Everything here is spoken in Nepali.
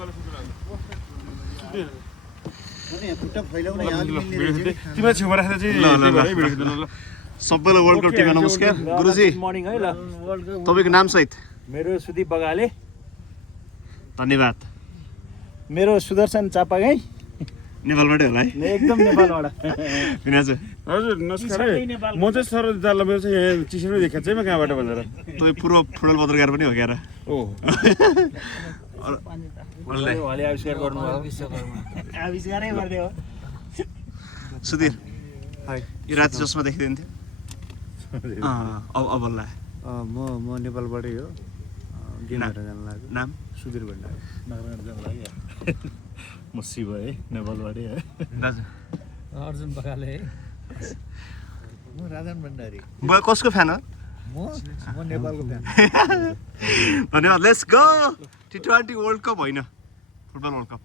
तिमीलाई छेउमा राखेर चाहिँ सबैलाई वर्ल्ड कप टिममा नमस्कार गुरुजी मर्निङ है ल तपाईँको नाम सहित मेरो सुदीप बगाले धन्यवाद मेरो सुदर्शन चापागाई नेपालबाटै होला है एकदम नेपालबाट विनाजु हजुर नमस्कार है म चाहिँ सर दाल मेरो चाहिँ यहाँ चिसोमै देखाएको चाहिँ म कहाँबाट भनेर तपाईँ पूर्व फुटबल पत्रकार पनि हो क्यार ओ उहाँले आविष्कार गर्नुभयो आविष्कारै गरिदियो सुधीर यो राति चस्मा देखिदिन्थ्यो अब ल म नेपालबाटै हो गेम हेरेर जान लाग्यो नाम सुधीर भण्डारी नगरबाट जानु लाग्यो म शिव है नेपालबाटै है दाजु अर्जुन बगाले है म राजन भण्डारी बुवा कसको फ्यान हो म नेपालको फ्यान धन्यवाद let's go T20 world cup होइन फुटबल वर्ल्ड कप